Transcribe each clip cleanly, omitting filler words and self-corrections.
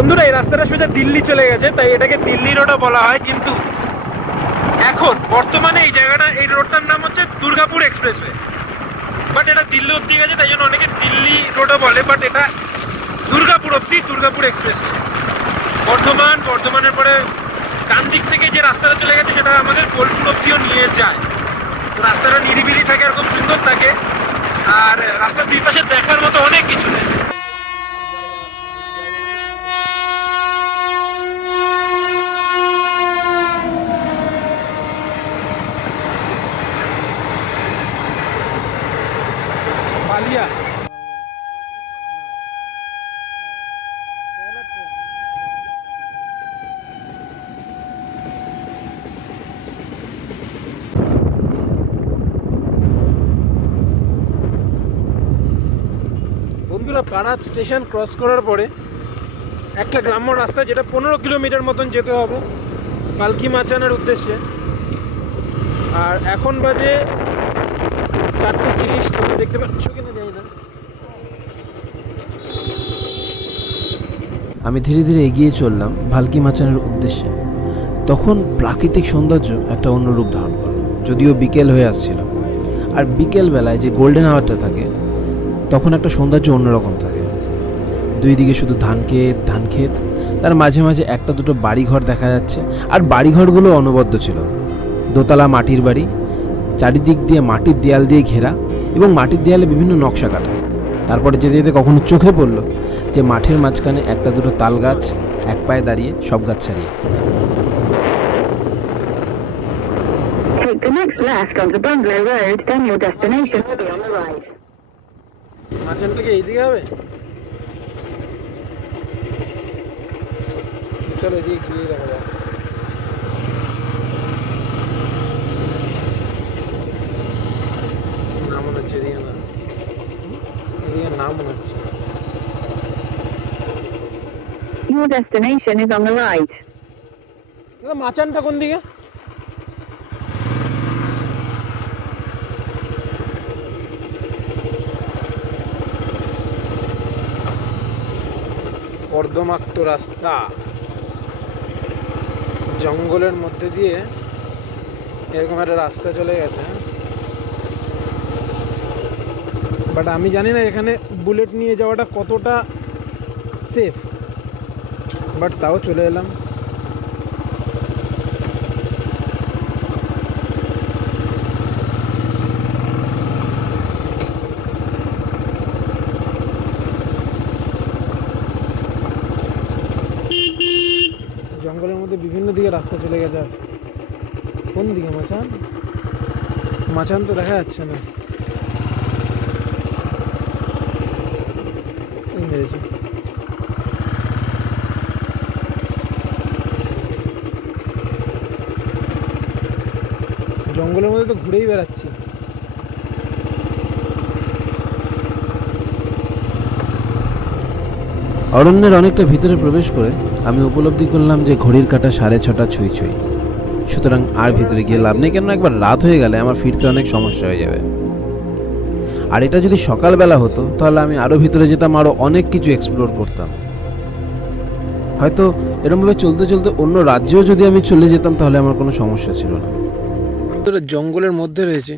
বন্ধুরা এই রাস্তাটা সোজা দিল্লি চলে গেছে, তাই এটাকে দিল্লি রোডও বলা হয়। কিন্তু এখন বর্তমানে এই জায়গাটা, এই রোডটার নাম হচ্ছে দুর্গাপুর এক্সপ্রেসওয়ে। বাট এটা দিল্লি অব্দি গেছে, তাই জন্য অনেকে দিল্লি রোডও বলে। বাট এটা দুর্গাপুর অব্দি দুর্গাপুর এক্সপ্রেসওয়ে। বর্ধমানের পরে ডান দিক থেকে যে রাস্তাটা চলে গেছে সেটা আমাদের বোলপুর অব্দিও নিয়ে যায়। রাস্তাটা নিরিবিলি থাকে আর খুব সুন্দর থাকে, আর রাস্তার দুই পাশে দেখার মতো অনেক কিছু রয়েছে। বালিয়া বন্ধুরা, বারাত স্টেশন ক্রস করার পরে একটা গ্রাম্য রাস্তা, যেটা 15 কিলোমিটার মতন যেতে হবে পালকি মাচানের উদ্দেশ্যে। আর এখন বাজে 4:30। তোমরা দেখতে পাচ্ছ কিনা জানি না। আমি ধীরে ধীরে এগিয়ে চললাম ভালকি মাচানের উদ্দেশ্যে। তখন প্রাকৃতিক সৌন্দর্য একটা অন্য রূপ ধারণ করলো, যদিও বিকেল হয়ে আসছিল। আর বিকেলবেলায় যে গোল্ডেন আওয়ারটা থাকে, তখন একটা সৌন্দর্য অন্যরকম থাকে। দুই দিকে শুধু ধান ক্ষেত, তার মাঝে মাঝে একটা দুটো বাড়িঘর দেখা যাচ্ছে। আর বাড়িঘরগুলো অনবদ্য ছিল, দোতলা মাটির বাড়ি, চারিদিক দিয়ে মাটির দেয়াল দিয়ে ঘেরা, এবং মাটির দেয়ালে বিভিন্ন নকশা কাটা। তারপরে যেতে যেতে কখনো চোখে পড়লো যে মাঠের মাঝখানে একটা দুটো তাল গাছ এক পায়ে দাঁড়িয়ে, সব গাছ ছাড়িয়ে। Take the next left onto Bungalow Road, then your destination will be on the right. মাঝখান থেকে এইদিকে হবে। চলো এদিকে গিয়ে দেখা যাক। নাম মনে হচ্ছে এদিকে, না এদিকে নাম মনে হচ্ছে। Your destination is on the right. মাচানটা কোন দিকে? কর্দমাক্ত রাস্তা, জঙ্গলের মধ্যে দিয়ে এরকম একটা রাস্তা চলে গেছে। বাট আমি জানি না এখানে বুলেট নিয়ে যাওয়াটা কতটা সেফ, বাট তাও চলে এলাম। জঙ্গলের মধ্যে বিভিন্ন দিকে রাস্তা চলে গেছে। কোন দিকে মাচান তো দেখা যাচ্ছে না। মেরেছে জঙ্গলের মধ্যে তো ঘুরেই বেড়াচ্ছি। অরণ্যের অনেকটা ভিতরে প্রবেশ করে আমি উপলব্ধি করলাম যে ঘড়ির কাঁটা 6:30 ছুঁই। সুতরাং আর ভিতরে গিয়ে লাভ নেই, কেননা একবার রাত হয়ে গেলে আমার ফিরতে অনেক সমস্যা হয়ে যাবে। আর এটা যদি সকালবেলা হতো তাহলে আমি আরও ভিতরে যেতাম, আরও অনেক কিছু এক্সপ্লোর করতাম। হয়তো এরকমভাবে চলতে চলতে অন্য রাজ্যেও যদি আমি চলে যেতাম তাহলে আমার কোনো সমস্যা ছিল না। জঙ্গলের মধ্যে রয়েছে,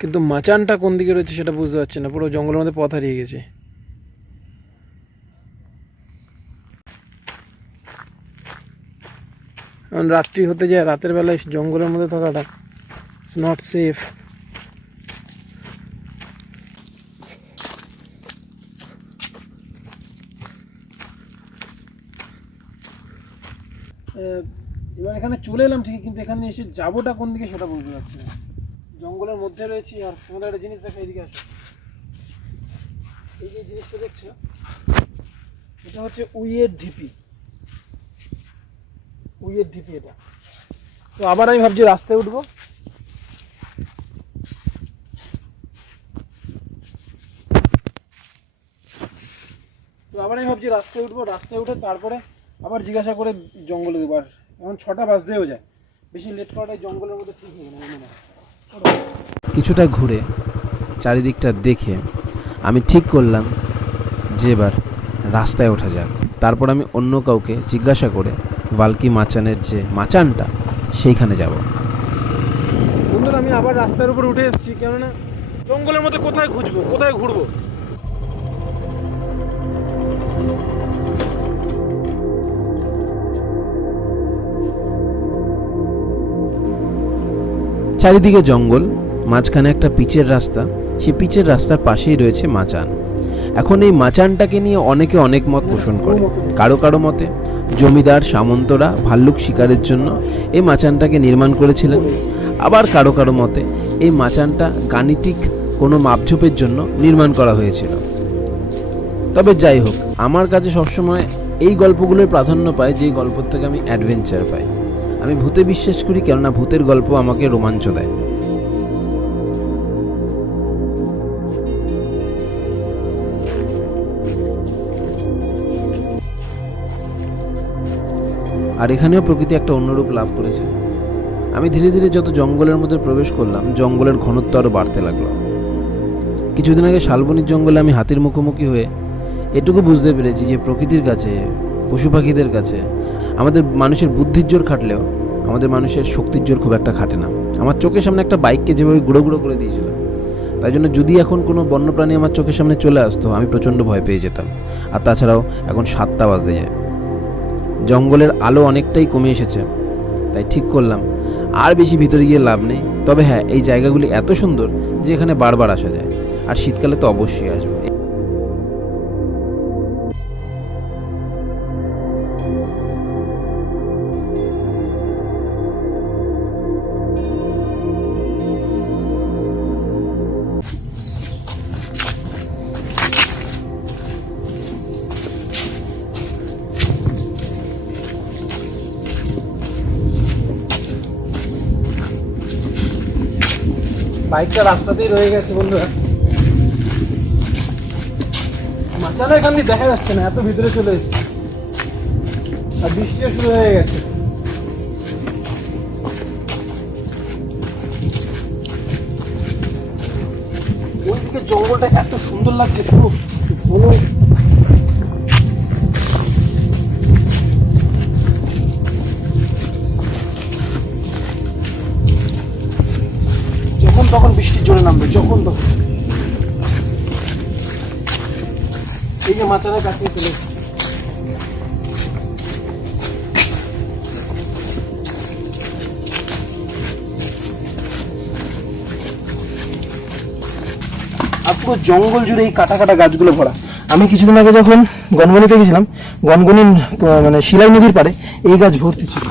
কিন্তু মাচানটা কোন দিকে রয়েছে সেটা বুঝতে পারছি না। পুরো জঙ্গলের মধ্যে পথ হারিয়ে গেছে। কারণ রাত্রি হতে যায়, রাতের বেলায় জঙ্গলের মধ্যে থাকাটা ইটস নট সেফ। এবার এখানে চলে এলাম ঠিকই, কিন্তু এখানে এসে যাবোটা কোন দিকে সেটা বুঝতে পারছি না। জঙ্গলের মধ্যে রয়েছি। আর তোমাদের একটা জিনিস দেখো, এইদিকে আসো। এই যে জিনিসটা দেখছো, এটা হচ্ছে উইয়ের ঢিপি। এটা তো আবার আমি ভাবছি রাস্তায় উঠবো। রাস্তায় উঠে তারপরে আবার জিজ্ঞাসা করে জঙ্গলে দেবো। আর এখন 6টা বাজতেও যায়, বেশি লেট করাটাই জঙ্গলের মধ্যে ঠিক হবে না। কিছুটা ঘুরে চারিদিকটা দেখে আমি ঠিক করলাম যে এবার রাস্তায় ওঠা যাক। তারপর আমি অন্য কাউকে জিজ্ঞাসা করে ভালকি মাচানের যে মাচানটা সেইখানে যাব। বন্ধুরা, আমি আবার রাস্তার উপর উঠে এসেছি, কেননা জঙ্গলের মধ্যে কোথায় খুঁজবো, কোথায় ঘুরবো। চারিদিকে জঙ্গল, মাঝখানে একটা পিচের রাস্তা, সেই পিচের রাস্তার পাশেই রয়েছে মাচান। এখন এই মাচানটাকে নিয়ে অনেকে অনেক মত পোষণ করে। কারো কারো মতে জমিদার সামন্তরা ভাল্লুক শিকারের জন্য এই মাচানটাকে নির্মাণ করেছিলেন, আবার কারো কারো মতে এই মাচানটা গাণিতিক কোনো মাপঝোপের জন্য নির্মাণ করা হয়েছিল। তবে যাই হোক, আমার কাছে সবসময় এই গল্পগুলোর প্রাধান্য পায় যেই গল্প থেকে আমি অ্যাডভেঞ্চার পাই। আমি ভূতে বিশ্বাস করি, কেননা ভূতের গল্প আমাকে রোমাঞ্চ দেয়। আর এখানেও প্রকৃতি একটা অন্যরূপ লাভ করেছে। আমি ধীরে ধীরে যত জঙ্গলের মধ্যে প্রবেশ করলাম, জঙ্গলের ঘনত্ব আরও বাড়তে লাগলো। কিছুদিন আগে শালবনির জঙ্গলে আমি হাতির মুখোমুখি হয়ে এটুকু বুঝতে পেরেছি যে প্রকৃতির কাছে, পশু পাখিদের কাছে আমাদের মানুষের বুদ্ধির জোর খাটলেও আমাদের মানুষের শক্তির জোর খুব একটা খাটে না। আমার চোখের সামনে একটা বাইককে যেভাবে গুঁড়ো গুঁড়ো করে দিয়েছিল, তাই জন্য যদি এখন কোনো বন্যপ্রাণী আমার চোখের সামনে চলে আসতো, আমি প্রচণ্ড ভয় পেয়ে যেতাম। আর তাছাড়াও এখন 7টা বাজতে যায়, জঙ্গলের আলো অনেকটাই কমে এসেছে, তাই ঠিক করলাম আর বেশি ভিতরে গিয়ে লাভ নেই। তবে হ্যাঁ, এই জায়গাগুলি এত সুন্দর যে এখানে বারবার আসা যায়, আর শীতকালে তো অবশ্যই আসবো। বাইকটা রাস্তাতেই রয়ে গেছে বন্ধুরা। মাচানো এখান দিয়ে দেখা যাচ্ছে না, এত ভিতরে চলে এসেছে, আর বৃষ্টিও শুরু হয়ে গেছে। ওইদিকে জঙ্গলটা এত সুন্দর লাগছে, পুরো বলো। যখন তখন বৃষ্টির জোরে নামবে, যখন তখন। এই যে মাচানের কাছে চলে এসেছে। আর পুরো জঙ্গল জুড়ে এই কাটা কাটা গাছগুলো ভরা। আমি কিছুদিন আগে যখন গনগনিতে গেছিলাম, গনগনি মানে শিলাই নদীর পাড়ে এই গাছ ভর্তি ছিল।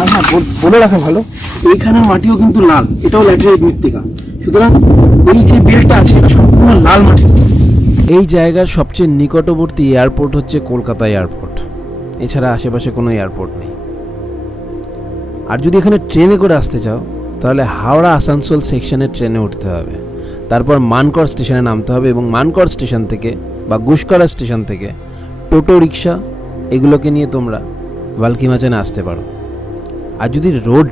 আর হ্যাঁ, বলে রাখা ভালো, এইখানের মাটিও কিন্তু লাল, এটাও ল্যাটেরাইট মৃত্তিকা। সুতরাং এই যে বেলটা আছে, এটা সম্পূর্ণ লাল মাটি। এই জায়গার সবচেয়ে নিকটবর্তী এয়ারপোর্ট হচ্ছে কলকাতা এয়ারপোর্ট, এছাড়া আশেপাশে কোনো এয়ারপোর্ট নেই। আর যদি এখানে ট্রেনে করে আসতে চাও, তাহলে হাওড়া আসানসোল সেকশনের ট্রেনে উঠতে হবে, তারপর মানকর স্টেশনে নামতে হবে, এবং মানকর স্টেশন থেকে বা গুসকরা স্টেশন থেকে টোটো রিক্সা এগুলোকে নিয়ে তোমরা ভালকি মাচানে আসতে পারো। আর যদি রোড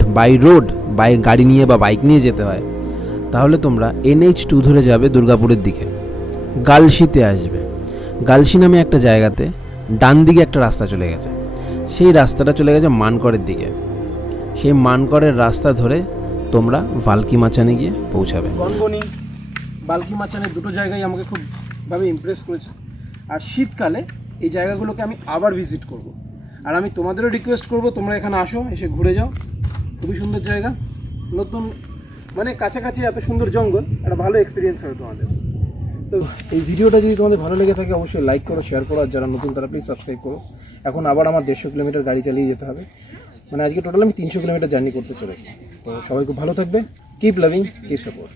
বাই গাড়ি নিয়ে বা বাইক নিয়ে যেতে হয়, তাহলে তোমরা NH2 ধরে যাবে দুর্গাপুরের দিকে, গালসিতে আসবে। গালসি নামে একটা জায়গাতে ডান দিকে একটা রাস্তা চলে গেছে, সেই রাস্তাটা চলে গেছে মানকরের দিকে। সেই মানকরের রাস্তা ধরে তোমরা ভালকি মাচানে গিয়ে পৌঁছাবে। গনগনি, ভালকি মাচানের দুটো জায়গায় আমাকে খুবভাবে ইমপ্রেস করেছে। আর শীতকালে এই জায়গাগুলোকে আমি আবার ভিজিট করব। আর আমি তোমাদেরও রিকোয়েস্ট করব, তোমরা এখানে আসো, এসে ঘুরে যাও। খুবই সুন্দর জায়গা, নতুন মানে কাছাকাছি এত সুন্দর জঙ্গল, একটা ভালো এক্সপিরিয়েন্স হবে তোমাদের। তো এই ভিডিওটা যদি তোমাদের ভালো লেগে থাকে, অবশ্যই লাইক করো, শেয়ার করো, আর যারা নতুন তারা প্লিজ সাবস্ক্রাইব করো। এখন আবার আমার 150 কিলোমিটার গাড়ি চালিয়ে যেতে হবে, মানে আজকে টোটাল আমি 300 কিলোমিটার জার্নি করতে চলেছি। তো সবাই খুব ভালো থাকবে, কিপ লাভিং, কিপ সাপোর্ট।